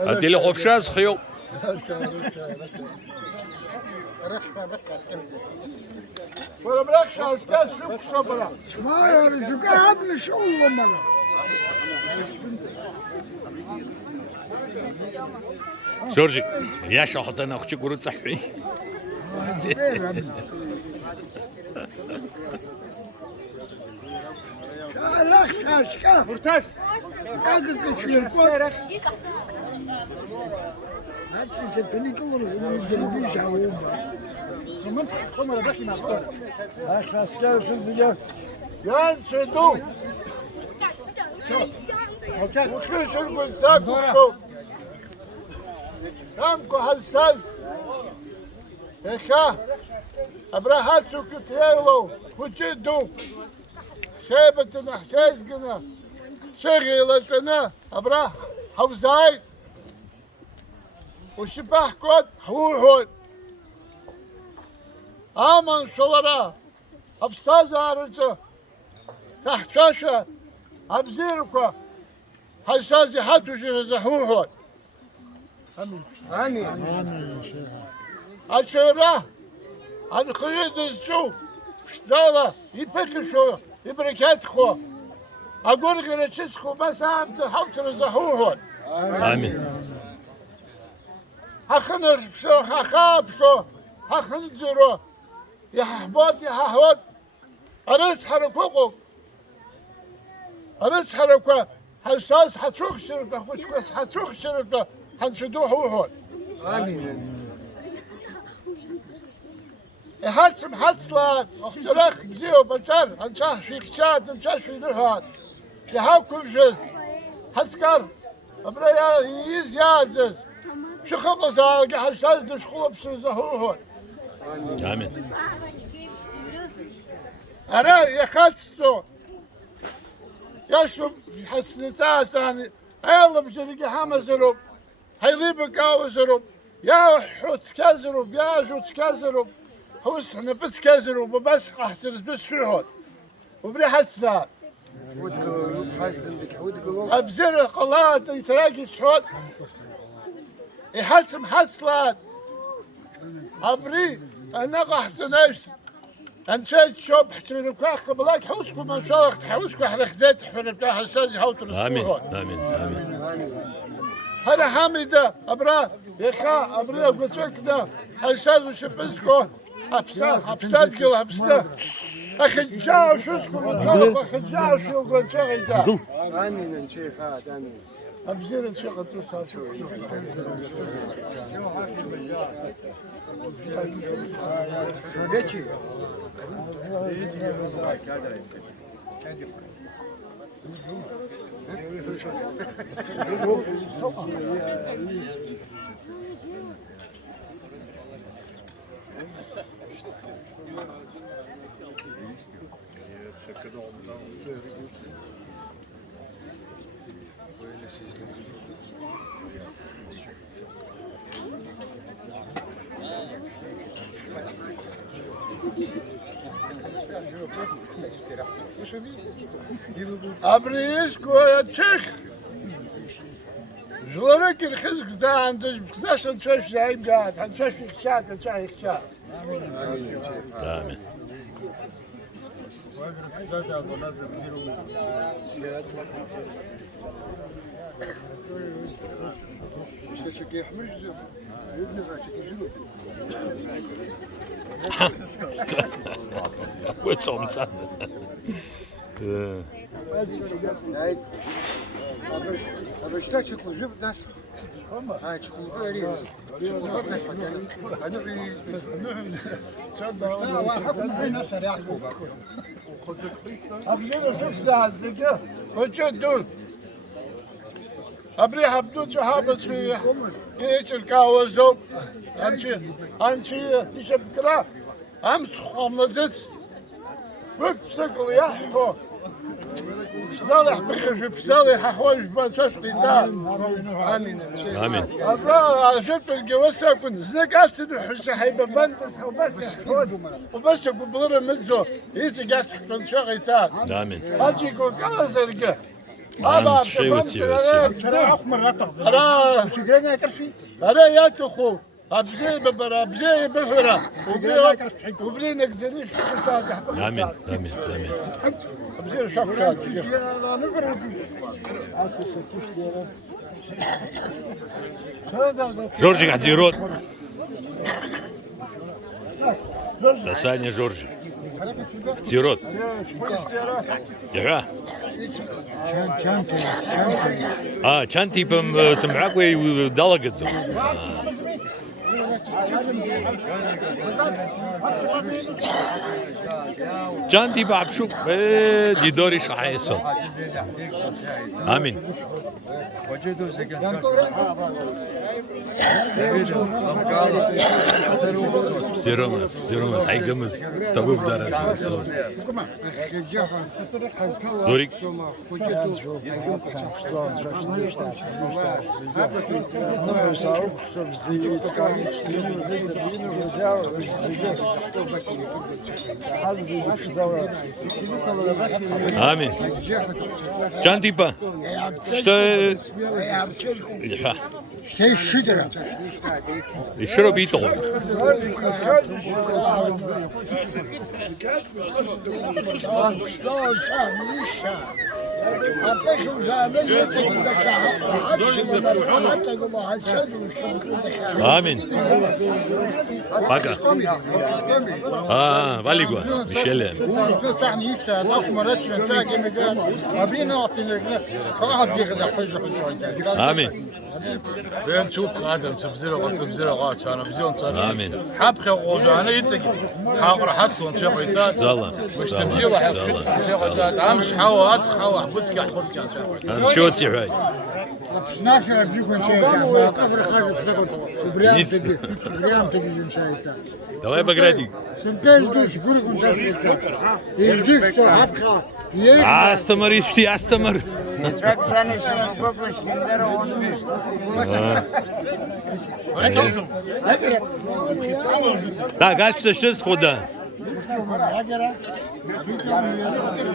هدي لي خبشاز خيو ولا بلاكش عسكاس شوف صبرا ما يرجوك قبل شو مرة جورجي يا شو حطينا اختي قرود صحي شالك شاشكا مرتاز كذا كشير كوت هاتي تبني كورو يدربي شاوين هم ولا باكي معطل باش عسكاس في الدنيا يا سدو وكل شو نقول ساكو شو كامكو حساس هيكا ابراهاتسو كتيرلو وجدو شيبتنا حساسقنا شغيلتنا ابراه حوزاي وشبح كود حوهود آمن شلرا ابستاز عرجة تحت شاشة ابزيركو حساسي حتو جهزحوهود آمين أشورا عن خريج السوق اشتغل يبكشوا يبركات خو أقول لك تسخو بس عم تحاول ترزحوه امين هخنر بشو هخاب شو هخنزرو يا حباط يا حهوت أرس حركوكو أرس حركوا حساس حتروح شركة خوش كويس حتروح شركة حنشدوه هو هاتسم هاتسلات اختراق زيو بشر انشاه شيخشات انشاه شيلوهات يهاو كل جز هاتسكر ابريا ييز يازز شو خبص على حساس دشخوب سوزهوه امين انا يا خاتستو يشرب حسنتا ثاني ايلا بشريكي حمزرب هيليب كاوزرب يا حوت كازرب يا جوت كازرب حوس احنا بس كازرب وبس احترز بس فيهود وبريحة ساعة ابزر قلات يتلاقي سحود يحسم حصلات ابري انا قحسناش انشيت شوب حسين كاخ بلاك حوسكم من شاخت حوسكم احنا خذيت حفل بتاع حساس حوت امين امين امين هذا حامدة ابرا يا خا ابرا قلت لك ده حساس وشبسكو ابساد كيلو ابساد اخي جاو شو اسمه جاو اخي جاو شو قلت شغل جاو آمين شيخات آمين ابزير الشغل تصل شو بيتي ابريسكو يا شيخ جلورك الخزق ذا عندش بكذاش نشاش زعيم قاعد هنشاش يخشات هنشاش يخشات امين ويتهم تصدق أبشتاك شكل جب ناس هاي شكل غيري شكل ناس أنا ابزير شوف زعل زكاه وجدون ابري حبدوت شهابت في ايش الكاوزو انشي يشبكرا امس خمزت وقت سقل يحفو صالح بخش بصالح حوايج بنشاش قيتال آمين امين الله شفت الجواسة كنت زنك أسد وحش حيبة بنتس وبس بضر مجو يجي قاعد تحكم شو قيتال امين أجي يقول كذا سرقة نعم، شيء وسيع وسيع. أنا يا أخو أبزي ببرا أبزي بالفرا وبلي نكزني في قصة امين امين امين أبزي شاف جورجي قاعد يرد ثانية جورجي تيرود يا كانتي بم سمعك ودلقت كانتي بعد شوف دي دوري شحيصل امين سيرومس حيقمز طبوب درج زوريك امين كانتي با شتي الشجرة يشرب يطول امين باكا فاليغوا ميشيل امين بين شوف قادم سبزيرو غاتش انا بزيون امين حبخ وغوجا انا يتسق حاضر حسون في قيتات زلا مش تمشي واحد في قيتات امش حوا حوا حبسك شو تسيحي ناشر بيكون شيء كان كفر خارج بريام تجي مشايتا давай بقراتي سنتين دوش يقولون مشايتا يجديك تو حبخ استمر يشتي استمر لا قاعد تشتز خدا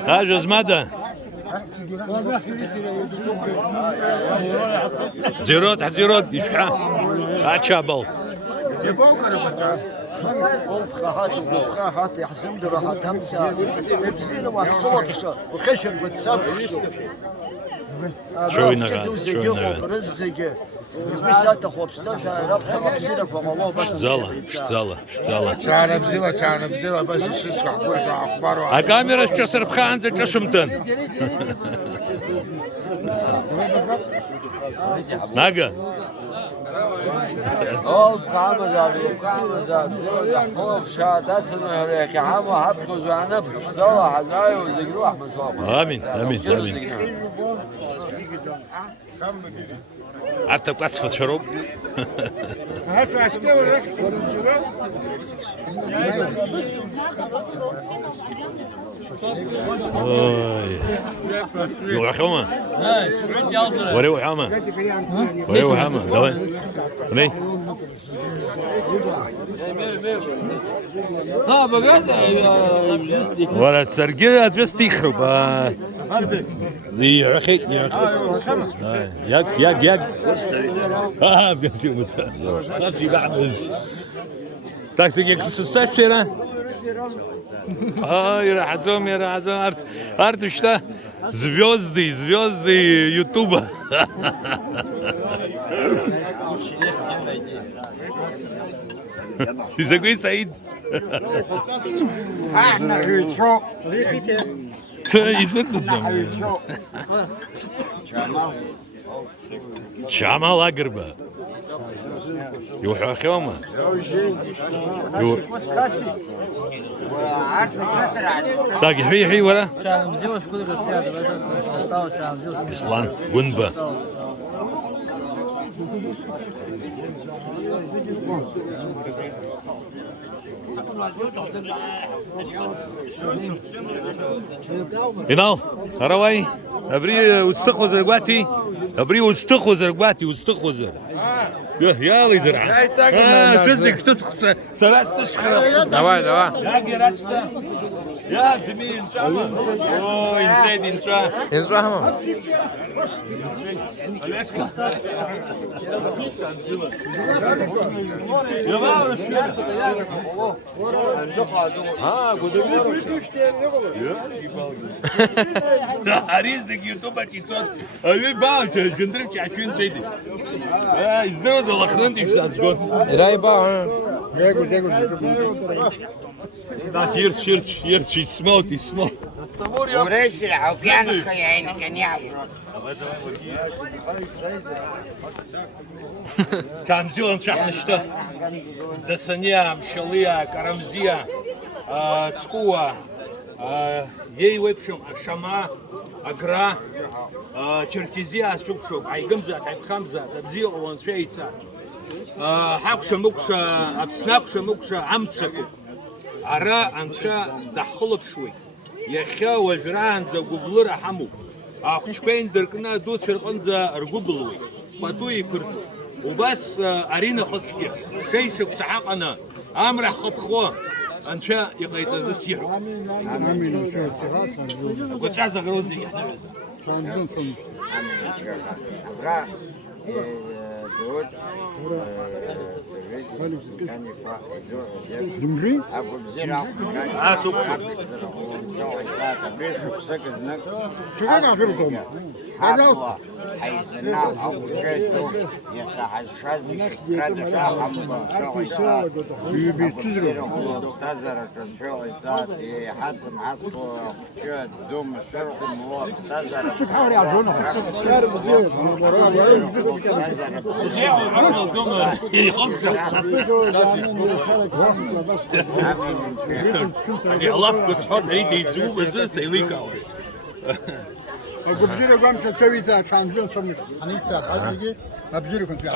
ها جوز ماذا زيرود حزيرود يشحى اتشابل خاطي يحزم دراها همسة بزينة وحصوت وخشب وتساب شوي نغاد شوي نغاد رزق بسات اخو بسات ربح بسيرك والله بس زلا كان بزيلة بس شو اقول اخبار الكاميرا تكسر بخانزة تشمتن ناقة او بقامة زادي حوف شهادات هيك عام حبكوا زعنا بصلاة حزاي وذكروا احمد بابا امين عرفت بقصفة شروب يو حما وريو حما دوين ها بقعد ولا السرقية تبس تخرب يا أخي ياك بيصير مساء ما في بعمز تاكسي يكسس استشيره يا حزوم ارت وشتا звезды ютуба ازاي سعيد احنا ريتشو يصير تزم شامل اقربه يوحوا خيومه تاقي حي ولا إسلام قنبة ينال هروي ابري وستخوز رقواتي ابري وستخوز رقواتي وستخوز يا لي زرع تزك تسخ ثلاث اشهر Давай. يا جراتسا يا زميل اوه انترا Инжахма. يا باور عريزك يوتيوب تشيتسون ابي باور كندرب تشاكين تشيدي ازدوز الله خلنتي في سازغون Райба. Hier smoot. وريش العوكيان خيانك كان يعفر Камзилан шахнышты. Дасания, Мшалия, Карамзия, Цкуа, ей вепшим, Шама, Агра, Черкизия, Сукшук, Айгамза, Тайхамза, Табзил, он швейца. Хакша мукша, Абснакша мукша, Амцаку. Ара анша дахлопшуй. Яхя вальжран за гублыра хаму. Ахчквейн дыркна дус ферқонза ргублуй. Патуи пырзу. وبس أرينا خصكي شيء شو بسحق أنا أمرح خبخوا أنشاء يقيت الزسير قلت عايز أغروزي Dumri? Чего на дома? Пожалуйста. الله بس حد أريد يزوج بس سيليك أوري Gubzire gam çeviza çanjın sonuç. Hani ister. Hadi abzire konuşuyor.